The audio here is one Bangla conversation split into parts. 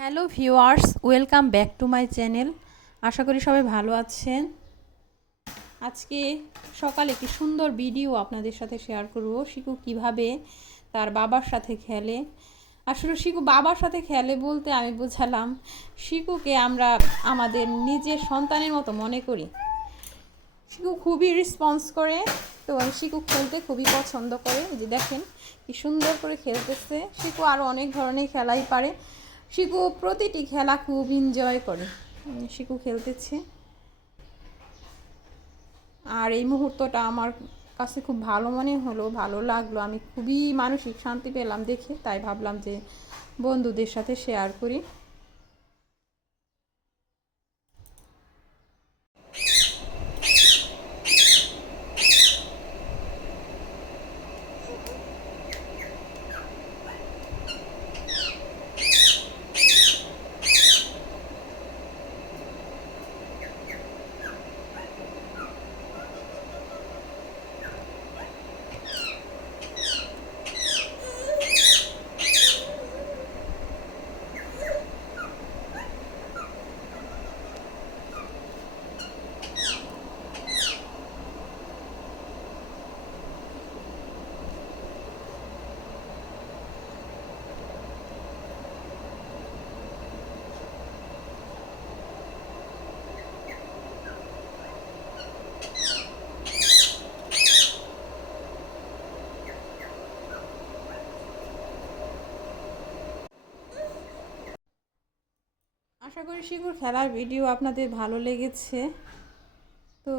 Hello viewers, welcome back to my channel. আশা করি সবাই ভালো আছেন। আজকে সকালে একটি সুন্দর ভিডিও আপনাদের সাথে শেয়ার করব। শিকু কীভাবে তার বাবার সাথে খেলে। আসলে শিকু বাবার সাথে খেলে বলতে আমি বোঝালাম, শিকুকে আমরা আমাদের নিজের সন্তানের মতো মনে করি। শিকু খুবই রেসপন্স করে, তো শিকু খেলতে খুবই পছন্দ করে। যে দেখেন, কি সুন্দর করে খেলতেছে। শিকু আরও অনেক ধরনের খেলাই পারে। শিকু প্রতিটি খেলা খুব এনজয় করে। শিকু খেলতেছে। আর এই মুহূর্তটা আমার কাছে খুব ভালো মনে হলো, ভালো লাগল। আমি খুবই মানসিক শান্তি পেলাম দেখে, তাই ভাবলাম যে বন্ধুদের সাথে শেয়ার করি। আশা করি শিকুর খেলার ভিডিও আপনাদের ভালো লেগেছে। তো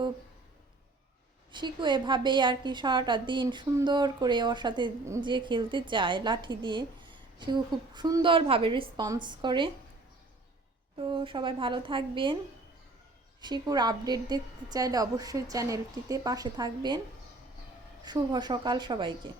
শিকু এভাবেই আর কি সারাটা দিন সুন্দর করে ওর সাথে যে খেলতে চায় লাঠি দিয়ে, শিকু খুব সুন্দরভাবে রেসপন্স করে। তো সবাই ভালো থাকবেন। শিকুর আপডেট দেখতে চাইলে অবশ্যই চ্যানেলটিতে পাশে থাকবেন। শুভ সকাল সবাইকে।